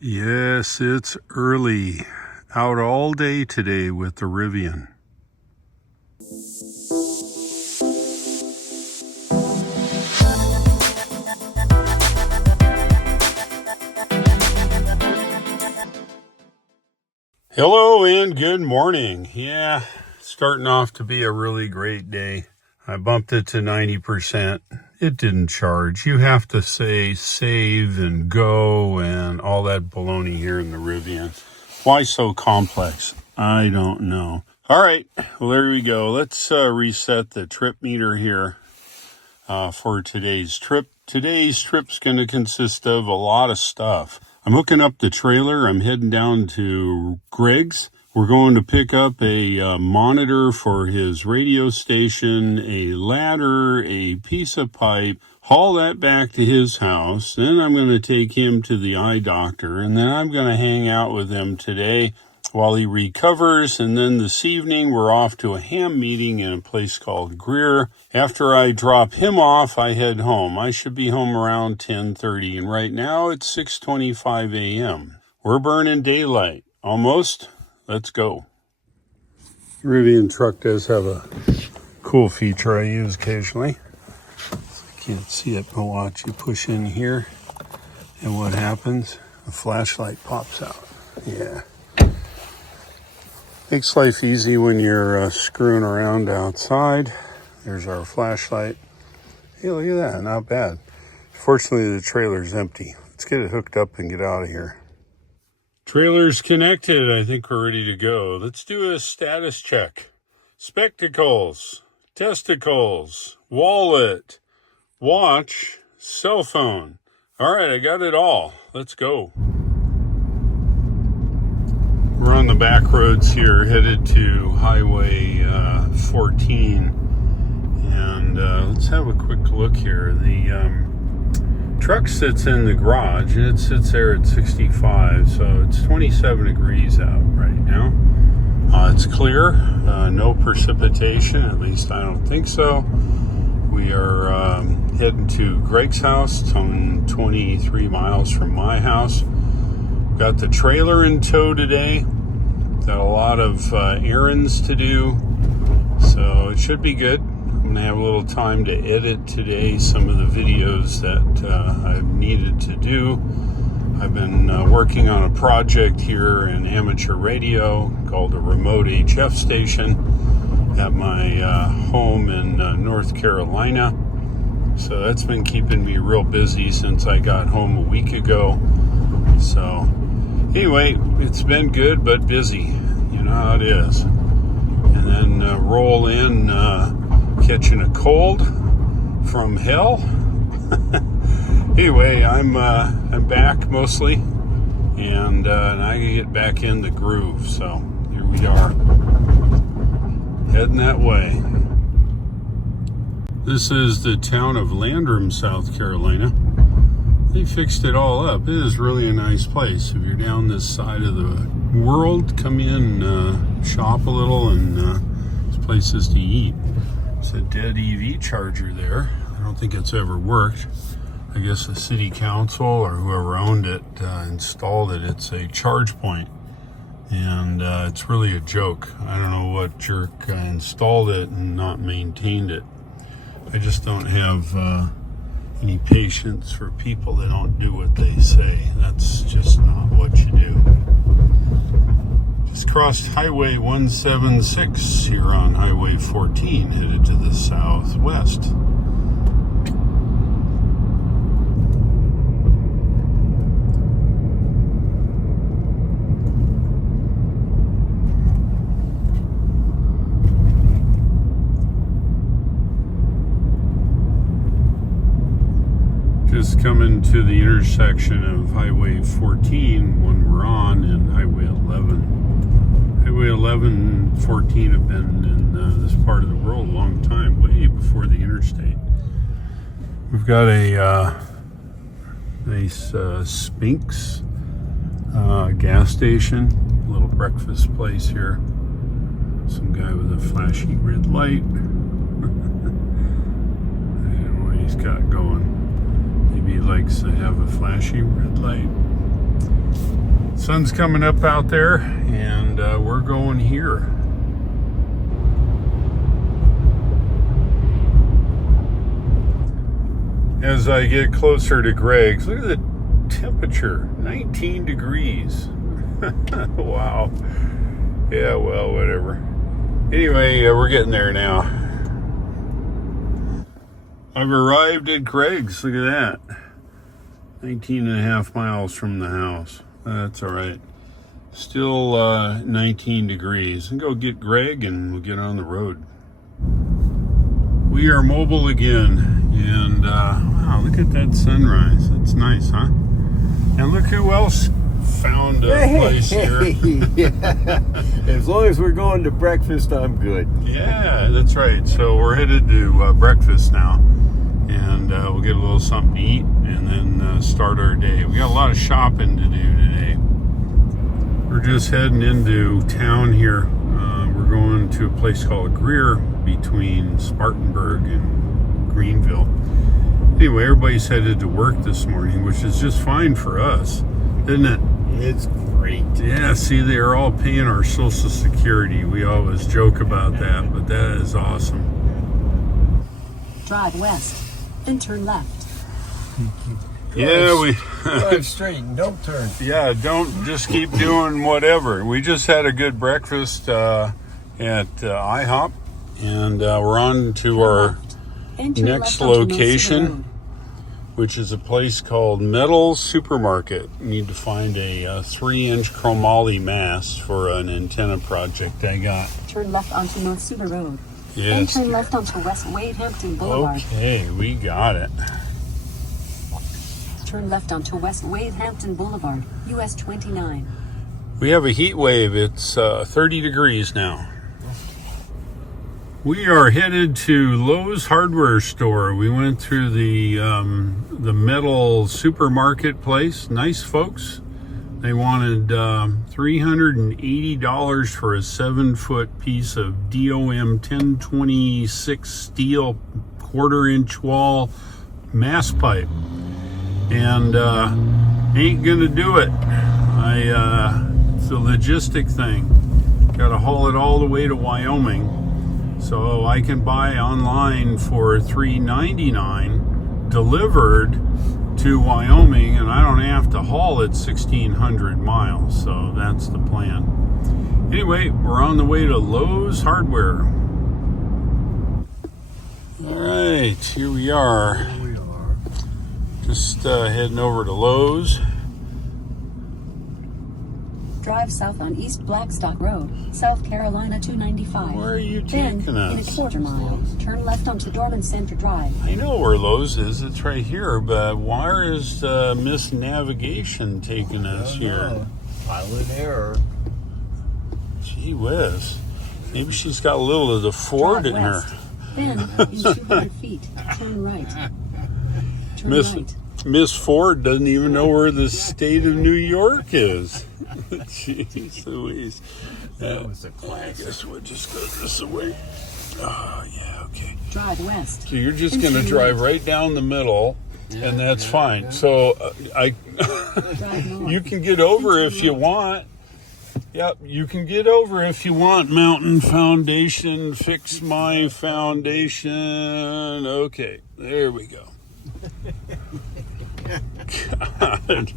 Yes, it's early. Out all day today with the Rivian. Hello and good morning. Yeah, starting off to be a really great day. I bumped it to 90%. It didn't charge. You have to say save and go and all that baloney here in the Rivian. Why so complex? I don't know. All right, well, there we go. Let's reset the trip meter here for today's trip. Today's trip's going to consist of a lot of stuff. I'm hooking up the trailer. I'm heading down to Greg's. We're going to pick up a monitor for his radio station, a ladder, a piece of pipe, haul that back to his house. Then I'm going to take him to the eye doctor, and then I'm going to hang out with him today while he recovers. And then this evening, we're off to a ham meeting in a place called Greer. After I drop him off, I head home. I should be home around 10:30, and right now it's 6:25 a.m. We're burning daylight. Almost. Let's go. Rivian truck does have a cool feature I use occasionally. I can't see it, but watch. You push in here, and what happens? A flashlight pops out. Yeah. Makes life easy when you're screwing around outside. There's our flashlight. Hey, look at that. Not bad. Fortunately, the trailer's empty. Let's get it hooked up and get out of here. Trailer's connected. I think we're ready to go. Let's do a status check. Spectacles, testicles, wallet, watch, cell phone. All right, I got it all. Let's go. We're on the back roads here, headed to Highway 14. And let's have a quick look here. The truck sits in the garage, and it sits there at 65, so it's 27 degrees out right now. It's clear, no precipitation, at least I don't think so. We are heading to Greg's house. It's only 23 miles from my house. Got the trailer in tow today. Got a lot of errands to do, so it should be good. I'm going to have a little time to edit today some of the videos that I've needed to do. I've been working on a project here in amateur radio called a remote HF station at my home in North Carolina. So that's been keeping me real busy since I got home a week ago. So anyway, it's been good but busy. You know how it is. And then roll in catching a cold from hell. Anyway, I'm back mostly, and I can get back in the groove. So here we are, heading that way. This is the town of Landrum, South Carolina. They fixed it all up. It is really a nice place. If you're down this side of the world, come in, shop a little, and there's places to eat. It's a dead EV charger there. I don't think it's ever worked. I guess the city council or whoever owned it installed it. It's a charge point, and it's really a joke. I don't know what jerk installed it and not maintained it. I just don't have any patience for people that don't do what they say. That's just not what you do. Just crossed Highway 176 here on Highway 14, headed to the southwest. Just coming to the intersection of Highway 14, one we're on, and Highway 11. Highway 11 and 14 have been in this part of the world a long time, way before the interstate. We've got a nice Spinks gas station, a little breakfast place here. Some guy with a flashy red light. I don't know what he's got going. Maybe he likes to have a flashy red light. Sun's coming up out there, and we're going here. As I get closer to Greg's, look at the temperature, 19 degrees. Wow. Yeah, well, whatever. Anyway, we're getting there now. I've arrived at Greg's. Look at that. 19 and a half miles from the house. That's all right. Still 19 degrees. And go get Greg and we'll get on the road. We are mobile again. And wow, look at that sunrise. That's nice, huh? And look who else found a place here. Yeah. As long as we're going to breakfast, I'm good. Yeah, that's right. So we're headed to breakfast now. And we'll get a little something to eat and then start our day. We got a lot of shopping to do today. We're just heading into town here. We're going to a place called Greer between Spartanburg and Greenville. Anyway, everybody's headed to work this morning, which is just fine for us, isn't it? It's great. Yeah, see, they're all paying our Social Security. We always joke about that, but that is awesome. Drive west, then turn left. Yeah, we drive straight and don't turn. Yeah, don't just keep doing whatever. We just had a good breakfast at IHOP, and we're on to our next location, which is a place called Metal Supermarket. You need to find a 3-inch chromoly mast for an antenna project I got. Turn left onto North Suba Road. Yes. Then turn left onto West Wadehampton Boulevard. Okay, we got it. Turn left onto West Wadehampton Boulevard, US 29. We have a heat wave. It's 30 degrees now. We are headed to Lowe's hardware store. We went through the metal supermarket place. Nice folks. They wanted $380 for a 7-foot piece of DOM 1026 steel 1/4-inch wall mass pipe. And ain't gonna do it. It's a logistic thing. Gotta haul it all the way to Wyoming. So I can buy online for $3.99 delivered to Wyoming, and I don't have to haul it 1,600 miles. So that's the plan. Anyway, we're on the way to Lowe's Hardware. All right, here we are. Here we are. Just heading over to Lowe's. Drive south on East Blackstock Road, South Carolina 295. Where are you Then, taking in a us? 1/4 mile, turn left onto Dorman Center Drive. I know where Lowe's is. It's right here. But why is Miss Navigation taking us here? Pilot error. Gee whiz. Maybe she's got a little of the Ford Drive in her. west. Then, in 200 feet, turn right. Turn right. Miss Ford doesn't even know where the state of New York is. Jeez Louise. That was a I classic. guess we'll just go this way. Oh, yeah, okay. Drive west. So you're just And going to turn drive right. right down the middle, and that's fine. yeah. So Drive north. you can get over if you want. Yep, you can get over if you want. Mountain Foundation, fix my foundation. Okay, there we go. God.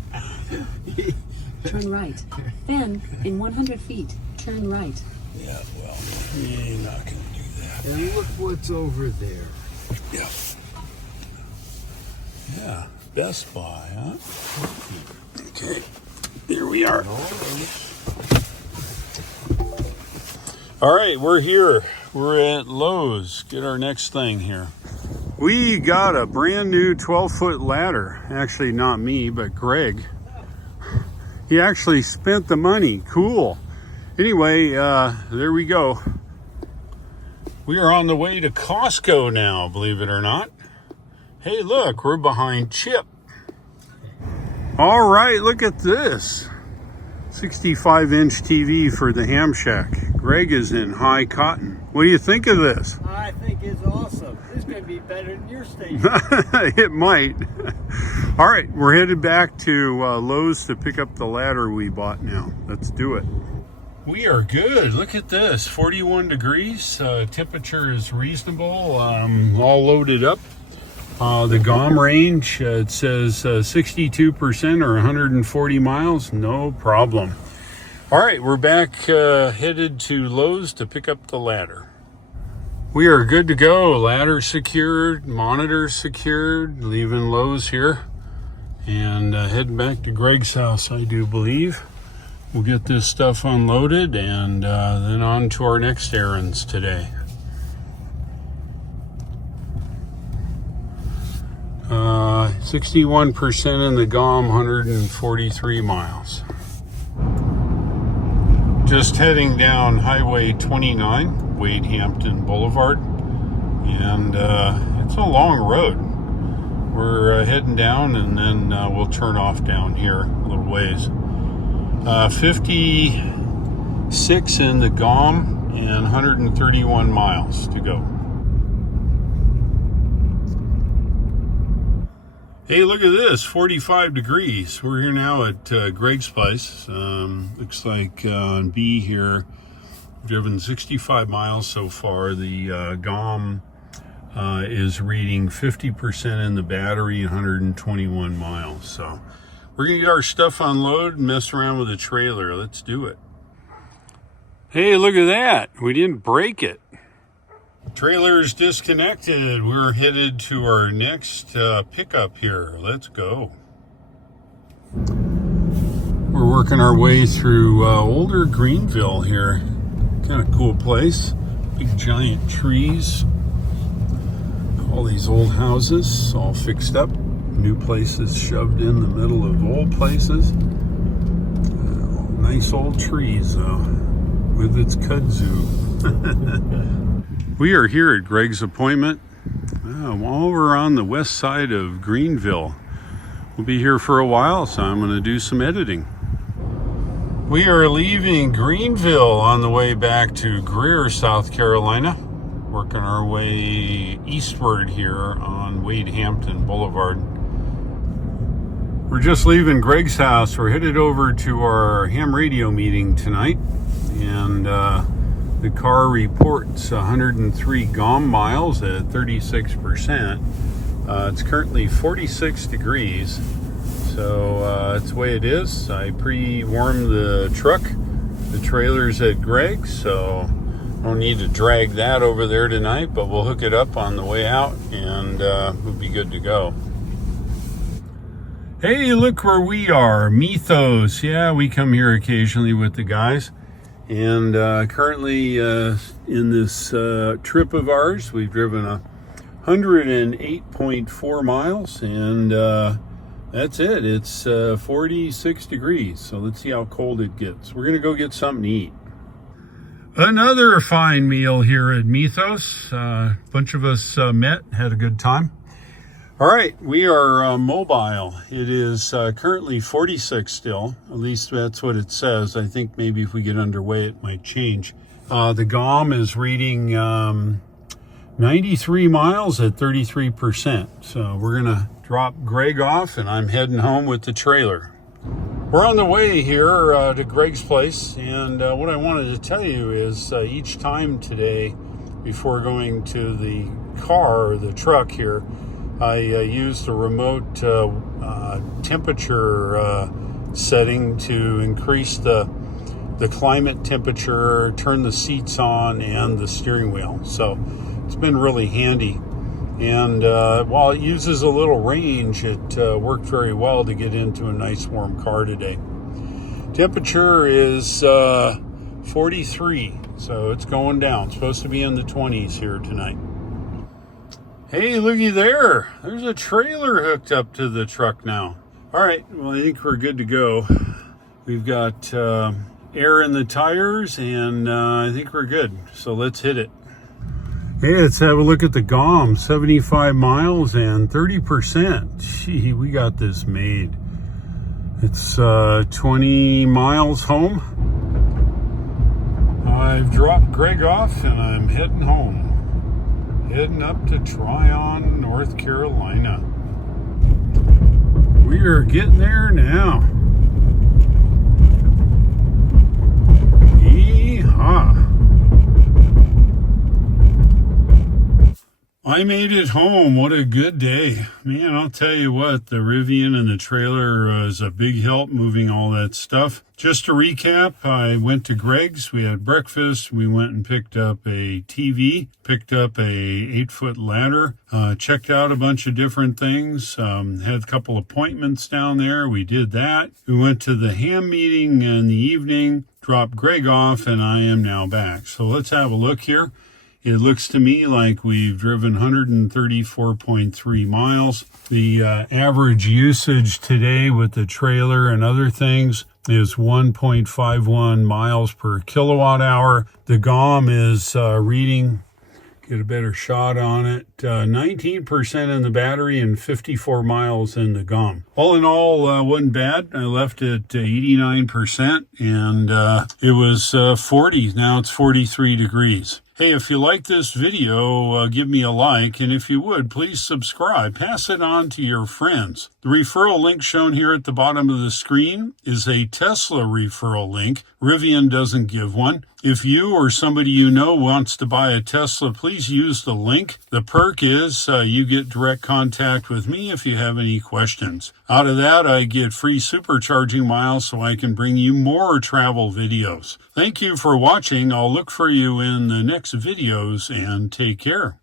Turn right. Then, in 100 feet, turn right. Yeah, well, you're not going to do that. And look what's over there. Yeah. Yeah, Best Buy, huh? Okay, here we are. All right, we're here. We're at Lowe's. Get our next thing here. We got a brand new 12-foot ladder. Actually, not me, but Greg. He actually spent the money. Cool. Anyway, there we go. We are on the way to Costco now, believe it or not. Hey, look, we're behind Chip. All right, look at this. 65-inch TV for the ham shack. Greg is in high cotton. What do you think of this? I think it's awesome. It's may be better than your station. It might. All right, we're headed back to Lowe's to pick up the ladder we bought now. Let's do it. We are good. Look at this, 41 degrees. Temperature is reasonable, all loaded up. The GOM range, it says 62% or 140 miles, no problem. All right, we're back headed to Lowe's to pick up the ladder. We are good to go. Ladder secured, monitor secured, leaving Lowe's here and heading back to Greg's house, I do believe. We'll get this stuff unloaded and then on to our next errands today. 61% in the GOM, 143 miles. Just heading down Highway 29, Wade Hampton Boulevard, and it's a long road. We're heading down and then we'll turn off down here a little ways. 56 in the GOM and 131 miles to go. Hey, look at this, 45 degrees. We're here now at Greg's place. Looks like on B here, we've driven 65 miles so far. The GOM is reading 50% in the battery, 121 miles. So we're gonna get our stuff unloaded and mess around with the trailer. Let's do it. Hey, look at that. We didn't break it. Trailer is disconnected. We're headed to our next pickup here. Let's go. We're working our way through older Greenville here. Kind of cool place. Big giant trees. All these old houses all fixed up. New places shoved in the middle of old places. Nice old trees though, with its kudzu. We are here at Greg's appointment. Over on the west side of Greenville. We'll be here for a while, so I'm going to do some editing. We are leaving Greenville on the way back to Greer, South Carolina. Working our way eastward here on Wade Hampton Boulevard. We're just leaving Greg's house. We're headed over to our ham radio meeting tonight. And the car reports 103 GOM miles at 36%. It's currently 46 degrees, so that's the way it is. I pre-warmed the truck. The trailer's at Greg's, so I don't need to drag that over there tonight, but we'll hook it up on the way out and we'll be good to go. Hey, look where we are, Mythos. Yeah, we come here occasionally with the guys. And currently in this trip of ours, we've driven 108.4 miles, and that's it. It's 46 degrees, so let's see how cold it gets. We're going to go get something to eat. Another fine meal here at Mythos. A bunch of us met, had a good time. All right, we are mobile. It is currently 46 still. At least that's what it says. I think maybe if we get underway, it might change. The GOM is reading 93 miles at 33%. So we're gonna drop Greg off and I'm heading home with the trailer. We're on the way here to Greg's place. And what I wanted to tell you is each time today, before going to the car or the truck here, I used the remote temperature setting to increase the climate temperature, turn the seats on, and the steering wheel. So it's been really handy. And while it uses a little range, it worked very well to get into a nice warm car today. Temperature is 43, so it's going down. It's supposed to be in the 20s here tonight. Hey, looky there. There's a trailer hooked up to the truck now. All right, well, I think we're good to go. We've got air in the tires, and I think we're good. So let's hit it. Hey, let's have a look at the GOM. 75 miles and 30%. Gee, we got this made. It's 20 miles home. I've dropped Greg off, and I'm heading home. heading up to Tryon, North Carolina. We are getting there now. Yeehaw. I made it home. What a good day. Man, I'll tell you what, the Rivian and the trailer is a big help moving all that stuff. Just to recap, I went to Greg's. We had breakfast. We went and picked up a TV, picked up a 8-foot ladder, checked out a bunch of different things, had a couple appointments down there. We did that. We went to the ham meeting in the evening, dropped Greg off, and I am now back. So let's have a look here. It looks to me like we've driven 134.3 miles. The average usage today with the trailer and other things is 1.51 miles per kilowatt hour. The GOM is reading, get a better shot on it, 19% in the battery and 54 miles in the GOM. All in all, wasn't bad. I left it 89% and it was 40. Now it's 43 degrees. Hey, if you like this video, give me a like, and if you would, please subscribe. Pass it on to your friends. The referral link shown here at the bottom of the screen is a Tesla referral link. Rivian doesn't give one. If you or somebody you know wants to buy a Tesla, please use the link. The perk is you get direct contact with me if you have any questions. Out of that, I get free supercharging miles so I can bring you more travel videos. Thank you for watching. I'll look for you in the next videos, and take care.